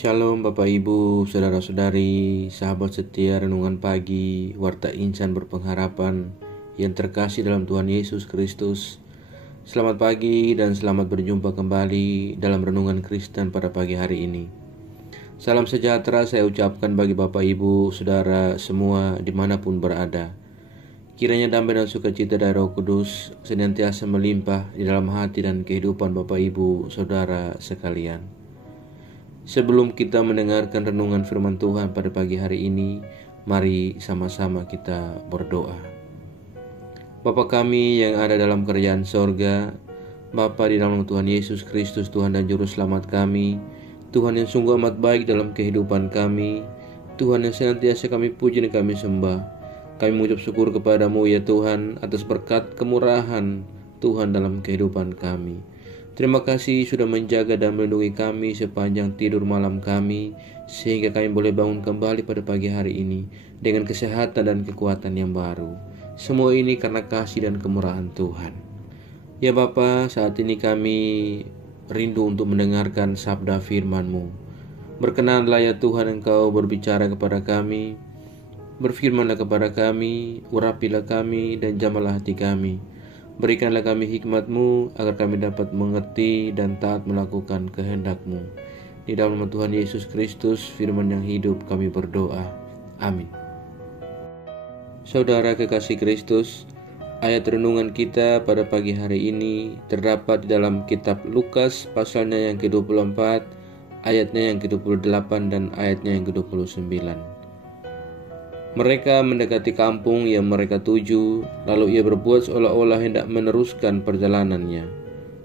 Shalom Bapak Ibu, Saudara-saudari, sahabat setia Renungan Pagi, Warta Insan Berpengharapan yang terkasih dalam Tuhan Yesus Kristus. Selamat pagi dan selamat berjumpa kembali dalam Renungan Kristen pada pagi hari ini. Salam sejahtera saya ucapkan bagi Bapak Ibu, Saudara semua dimanapun berada. Kiranya damai dan sukacita dari Roh Kudus senantiasa melimpah di dalam hati dan kehidupan Bapak Ibu, Saudara sekalian. Sebelum kita mendengarkan renungan firman Tuhan pada pagi hari ini, mari sama-sama kita berdoa. Bapa kami yang ada dalam kerajaan sorga, Bapa di dalam Tuhan Yesus Kristus, Tuhan dan Juru Selamat kami, Tuhan yang sungguh amat baik dalam kehidupan kami, Tuhan yang senantiasa kami puji dan kami sembah. Kami mengucap syukur kepadamu ya Tuhan atas berkat kemurahan Tuhan dalam kehidupan kami. Terima kasih sudah menjaga dan melindungi kami sepanjang tidur malam kami, sehingga kami boleh bangun kembali pada pagi hari ini dengan kesehatan dan kekuatan yang baru. Semua ini karena kasih dan kemurahan Tuhan. Ya Bapa, saat ini kami rindu untuk mendengarkan sabda firman-Mu. Berkenanlah ya Tuhan Engkau berbicara kepada kami, berfirmanlah kepada kami, urapilah kami dan jamahlah hati kami. Berikanlah kami hikmat-Mu agar kami dapat mengerti dan taat melakukan kehendak-Mu. Di dalam nama Tuhan Yesus Kristus, firman yang hidup kami berdoa. Amin. Saudara kekasih Kristus, ayat renungan kita pada pagi hari ini terdapat di dalam kitab Lukas pasalnya yang ke-24, ayatnya yang ke-28 dan ayatnya yang ke-29. Mereka mendekati kampung yang mereka tuju, lalu ia berbuat seolah-olah hendak meneruskan perjalanannya.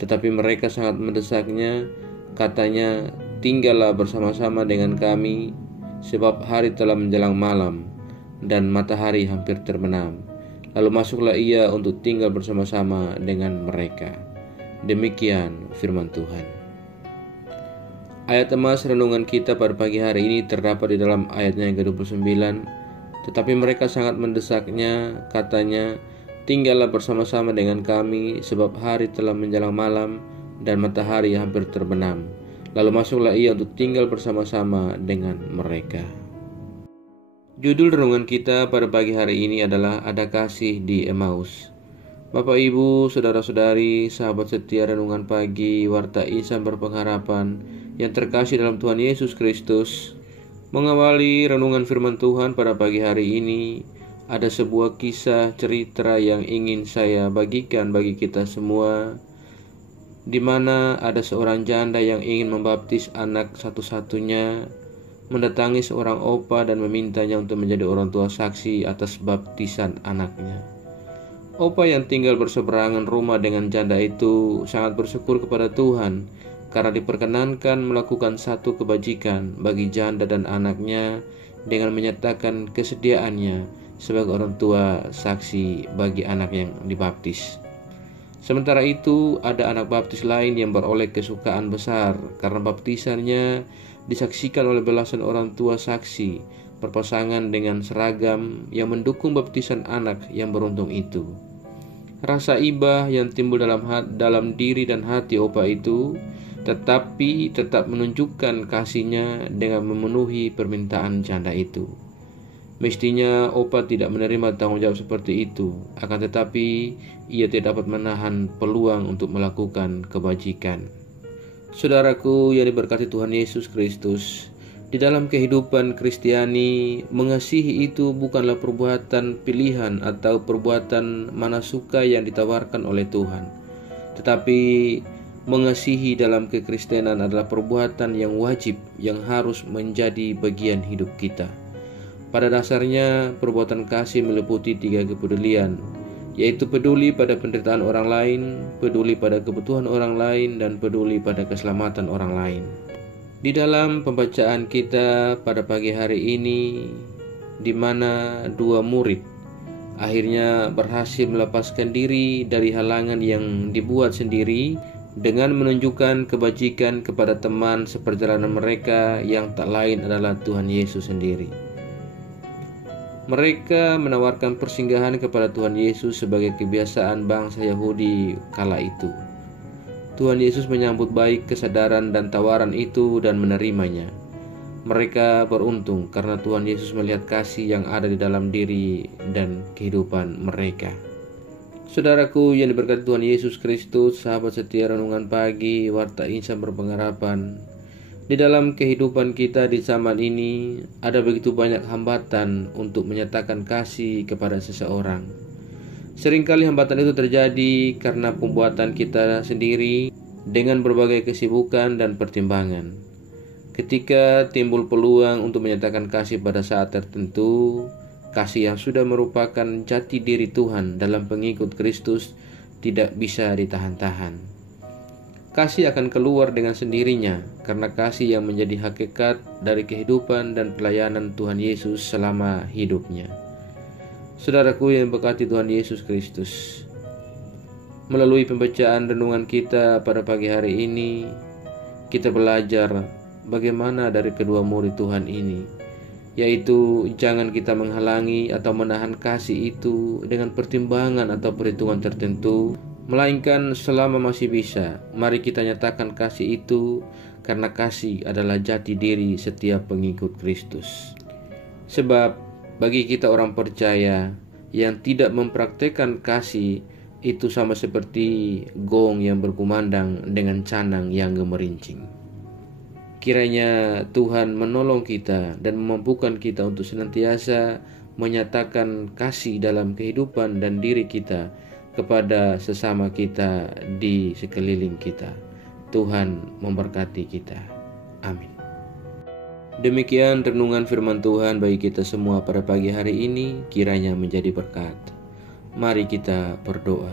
Tetapi mereka sangat mendesaknya, katanya, "Tinggallah bersama-sama dengan kami, sebab hari telah menjelang malam, dan matahari hampir terbenam." Lalu masuklah ia untuk tinggal bersama-sama dengan mereka. Demikian firman Tuhan. Ayat emas renungan kita pada pagi hari ini terdapat di dalam ayatnya yang ke-29. Tetapi mereka sangat mendesaknya, katanya, "Tinggallah bersama-sama dengan kami, sebab hari telah menjelang malam dan matahari hampir terbenam." Lalu masuklah ia untuk tinggal bersama-sama dengan mereka. Judul renungan kita pada pagi hari ini adalah Ada Kasih di Emmaus. Bapak Ibu, Saudara-saudari, sahabat setia Renungan Pagi, Warta Insan Berpengharapan yang terkasih dalam Tuhan Yesus Kristus. Mengawali renungan firman Tuhan pada pagi hari ini, ada sebuah kisah cerita yang ingin saya bagikan bagi kita semua, di mana ada seorang janda yang ingin membaptis anak satu-satunya, mendatangi seorang opa dan memintanya untuk menjadi orang tua saksi atas baptisan anaknya. Opa yang tinggal berseberangan rumah dengan janda itu sangat bersyukur kepada Tuhan karena diperkenankan melakukan satu kebajikan bagi janda dan anaknya dengan menyatakan kesediaannya sebagai orang tua saksi bagi anak yang dibaptis. Sementara itu, ada anak baptis lain yang beroleh kesukaan besar karena baptisannya disaksikan oleh belasan orang tua saksi berpasangan dengan seragam yang mendukung baptisan anak yang beruntung itu. Rasa iba yang timbul dalam diri dan hati opa itu tetapi tetap menunjukkan kasihnya dengan memenuhi permintaan janda itu. Mestinya opa tidak menerima tanggung jawab seperti itu, akan tetapi ia tidak dapat menahan peluang untuk melakukan kebajikan. Saudaraku yang diberkati Tuhan Yesus Kristus, di dalam kehidupan Kristiani, mengasihi itu bukanlah perbuatan pilihan atau perbuatan mana suka yang ditawarkan oleh Tuhan, tetapi mengasihi dalam kekristenan adalah perbuatan yang wajib yang harus menjadi bagian hidup kita. Pada dasarnya, perbuatan kasih meliputi 3 kepedulian, yaitu peduli pada penderitaan orang lain, peduli pada kebutuhan orang lain, dan peduli pada keselamatan orang lain. Di dalam pembacaan kita pada pagi hari ini, di mana 2 murid akhirnya berhasil melepaskan diri dari halangan yang dibuat sendiri dengan menunjukkan kebajikan kepada teman seperjalanan mereka yang tak lain adalah Tuhan Yesus sendiri. Mereka menawarkan persinggahan kepada Tuhan Yesus sebagai kebiasaan bangsa Yahudi kala itu. Tuhan Yesus menyambut baik kesadaran dan tawaran itu dan menerimanya. Mereka beruntung karena Tuhan Yesus melihat kasih yang ada di dalam diri dan kehidupan mereka. Saudaraku yang diberkati Tuhan Yesus Kristus, sahabat setia renungan pagi, Warta Insan Berpengharapan. Di dalam kehidupan kita di zaman ini, ada begitu banyak hambatan untuk menyatakan kasih kepada seseorang. Seringkali hambatan itu terjadi karena pembuatan kita sendiri dengan berbagai kesibukan dan pertimbangan. Ketika timbul peluang untuk menyatakan kasih pada saat tertentu, kasih yang sudah merupakan jati diri Tuhan dalam pengikut Kristus tidak bisa ditahan-tahan. Kasih akan keluar dengan sendirinya karena kasih yang menjadi hakikat dari kehidupan dan pelayanan Tuhan Yesus selama hidupnya. Saudaraku yang berkati Tuhan Yesus Kristus, melalui pembacaan renungan kita pada pagi hari ini, kita belajar bagaimana dari kedua murid Tuhan ini, yaitu jangan kita menghalangi atau menahan kasih itu dengan pertimbangan atau perhitungan tertentu, melainkan selama masih bisa, mari kita nyatakan kasih itu karena kasih adalah jati diri setiap pengikut Kristus. Sebab bagi kita orang percaya yang tidak mempraktekkan kasih itu sama seperti gong yang berkumandang dengan canang yang gemerincing. Kiranya Tuhan menolong kita dan memampukan kita untuk senantiasa menyatakan kasih dalam kehidupan dan diri kita kepada sesama kita di sekeliling kita. Tuhan memberkati kita. Amin. Demikian renungan firman Tuhan bagi kita semua pada pagi hari ini, kiranya menjadi berkat. Mari kita berdoa.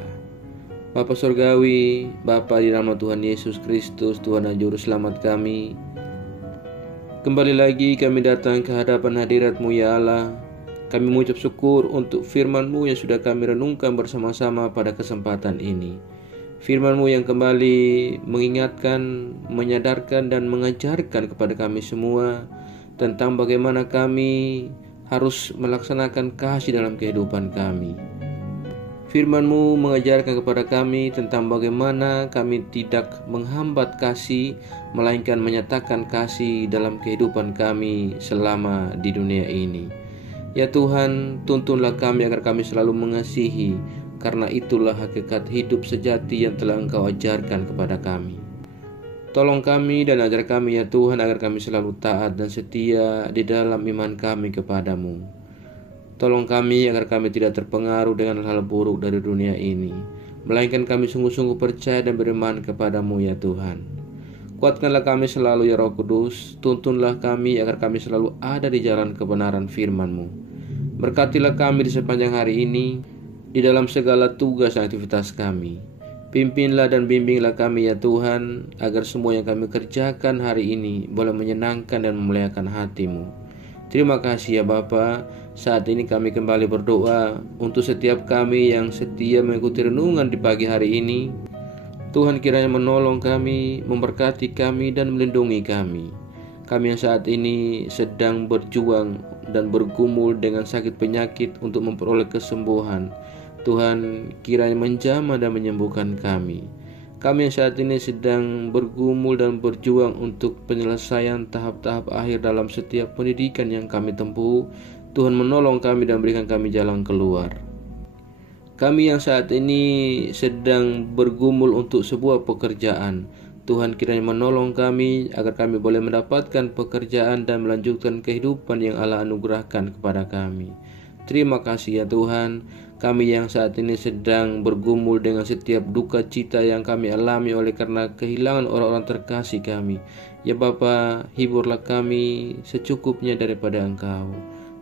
Bapa Surgawi, Bapa di nama Tuhan Yesus Kristus, Tuhan dan Juru Selamat kami, kembali lagi kami datang ke hadapan hadirat-Mu ya Allah. Kami mengucap syukur untuk firman-Mu yang sudah kami renungkan bersama-sama pada kesempatan ini. Firman-Mu yang kembali mengingatkan, menyadarkan dan mengajarkan kepada kami semua tentang bagaimana kami harus melaksanakan kasih dalam kehidupan kami. Firman-Mu mengajarkan kepada kami tentang bagaimana kami tidak menghambat kasih, melainkan menyatakan kasih dalam kehidupan kami selama di dunia ini. Ya Tuhan, tuntunlah kami agar kami selalu mengasihi, karena itulah hakikat hidup sejati yang telah Engkau ajarkan kepada kami. Tolong kami dan ajar kami ya Tuhan, agar kami selalu taat dan setia di dalam iman kami kepadamu. Tolong kami agar kami tidak terpengaruh dengan hal buruk dari dunia ini, melainkan kami sungguh-sungguh percaya dan beriman kepadamu ya Tuhan. Kuatkanlah kami selalu ya Roh Kudus, tuntunlah kami agar kami selalu ada di jalan kebenaran firman-Mu. Berkatilah kami di sepanjang hari ini, di dalam segala tugas dan aktivitas kami. Pimpinlah dan bimbinglah kami ya Tuhan, agar semua yang kami kerjakan hari ini boleh menyenangkan dan memuliakan hati-Mu. Terima kasih ya Bapa. Saat ini kami kembali berdoa untuk setiap kami yang setia mengikuti renungan di pagi hari ini. Tuhan kiranya menolong kami, memberkati kami dan melindungi kami. Kami yang saat ini sedang berjuang dan bergumul dengan sakit penyakit untuk memperoleh kesembuhan, Tuhan kiranya menjamah dan menyembuhkan kami. Kami yang saat ini sedang bergumul dan berjuang untuk penyelesaian tahap-tahap akhir dalam setiap pendidikan yang kami tempuh, Tuhan menolong kami dan berikan kami jalan keluar. Kami yang saat ini sedang bergumul untuk sebuah pekerjaan, Tuhan kiranya menolong kami agar kami boleh mendapatkan pekerjaan dan melanjutkan kehidupan yang Allah anugerahkan kepada kami. Terima kasih ya Tuhan. Kami yang saat ini sedang bergumul dengan setiap duka cita yang kami alami oleh karena kehilangan orang-orang terkasih kami. Ya Bapa, hiburlah kami secukupnya daripada Engkau.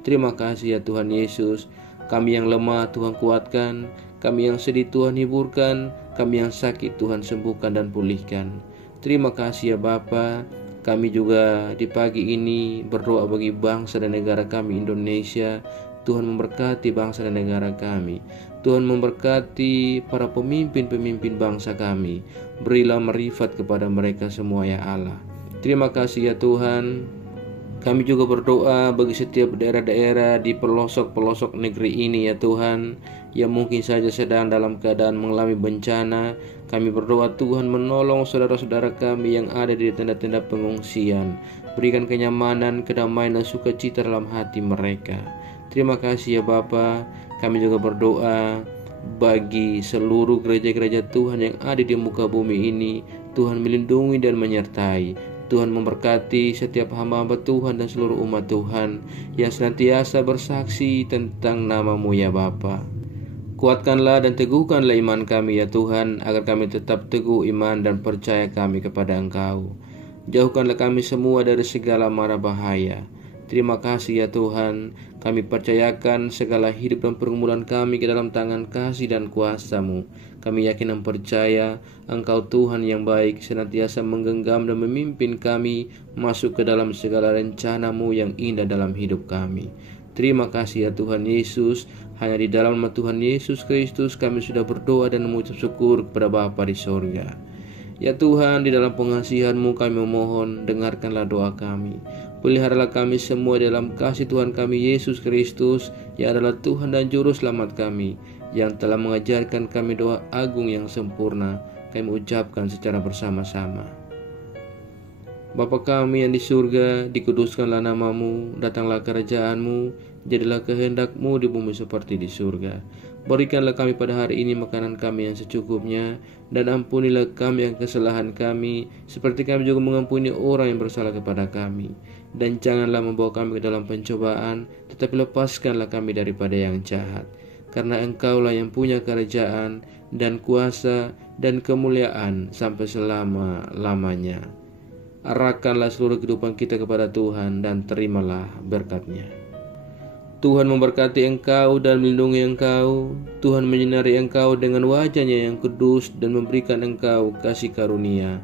Terima kasih ya Tuhan Yesus. Kami yang lemah Tuhan kuatkan, kami yang sedih Tuhan hiburkan, kami yang sakit Tuhan sembuhkan dan pulihkan. Terima kasih ya Bapa. Kami juga di pagi ini berdoa bagi bangsa dan negara kami Indonesia. Tuhan memberkati bangsa dan negara kami. Tuhan memberkati para pemimpin-pemimpin bangsa kami. Berilah marifat kepada mereka semua ya Allah. Terima kasih ya Tuhan. Kami juga berdoa bagi setiap daerah-daerah di pelosok-pelosok negeri ini ya Tuhan, yang mungkin saja sedang dalam keadaan mengalami bencana. Kami berdoa Tuhan menolong saudara-saudara kami yang ada di tenda-tenda pengungsian. Berikan kenyamanan, kedamaian, dan sukacita dalam hati mereka. Terima kasih ya Bapa. Kami juga berdoa bagi seluruh gereja-gereja Tuhan yang ada di muka bumi ini. Tuhan melindungi dan menyertai. Tuhan memberkati setiap hamba-hamba Tuhan dan seluruh umat Tuhan yang senantiasa bersaksi tentang nama-Mu ya Bapa. Kuatkanlah dan teguhkanlah iman kami ya Tuhan, agar kami tetap teguh iman dan percaya kami kepada Engkau. Jauhkanlah kami semua dari segala mara bahaya. Terima kasih ya Tuhan, kami percayakan segala hidup dan pergumulan kami ke dalam tangan kasih dan kuasa-Mu. Kami yakin dan percaya Engkau Tuhan yang baik, senantiasa menggenggam dan memimpin kami masuk ke dalam segala rencana-Mu yang indah dalam hidup kami. Terima kasih ya Tuhan Yesus, hanya di dalam nama Tuhan Yesus Kristus kami sudah berdoa dan mengucap syukur kepada Bapa di sorga. Ya Tuhan, di dalam pengasihan-Mu kami memohon, dengarkanlah doa kami. Peliharalah kami semua dalam kasih Tuhan kami Yesus Kristus, yang adalah Tuhan dan Juru Selamat kami, yang telah mengajarkan kami doa agung yang sempurna. Kami ucapkan secara bersama-sama. Bapa kami yang di surga, dikuduskanlah nama-Mu, datanglah kerajaan-Mu, jadilah kehendak-Mu di bumi seperti di surga. Berikanlah kami pada hari ini makanan kami yang secukupnya, dan ampunilah kami yang kesalahan kami, seperti kami juga mengampuni orang yang bersalah kepada kami. Dan janganlah membawa kami ke dalam pencobaan, tetapi lepaskanlah kami daripada yang jahat. Karena Engkaulah yang punya kerajaan, dan kuasa, dan kemuliaan sampai selama-lamanya. Arahkanlah seluruh kehidupan kita kepada Tuhan, dan terimalah berkat-Nya. Tuhan memberkati engkau dan melindungi engkau. Tuhan menyinari engkau dengan wajah-Nya yang kudus dan memberikan engkau kasih karunia.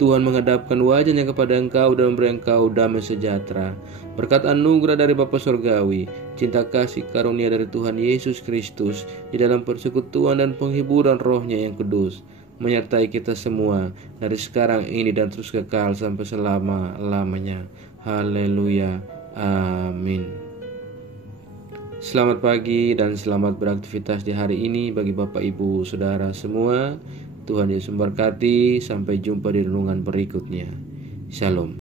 Tuhan menghadapkan wajah-Nya kepada engkau dan memberi engkau damai sejahtera. Berkat anugerah dari Bapa Surgawi, cinta kasih karunia dari Tuhan Yesus Kristus, di dalam persekutuan dan penghiburan Roh-Nya yang kudus, menyertai kita semua dari sekarang ini dan terus kekal sampai selama-lamanya. Haleluya. Amin. Selamat pagi dan selamat beraktivitas di hari ini bagi Bapak Ibu Saudara semua. Tuhan Yesus memberkati. Sampai jumpa di renungan berikutnya. Shalom.